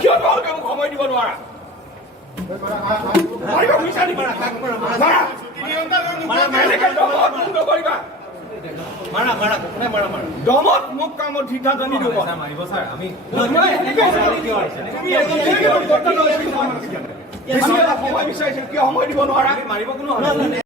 কিয় তোমালোকে মোক সময় দিব নোৱাৰা? মাৰিবা বুজিছা নেকি? মাৰা নকৰিবা। দমত মোক কামত সিদ্ধান্ত নিদিব। সময় বিচাৰিছে কিয় সময় দিব নোৱাৰা?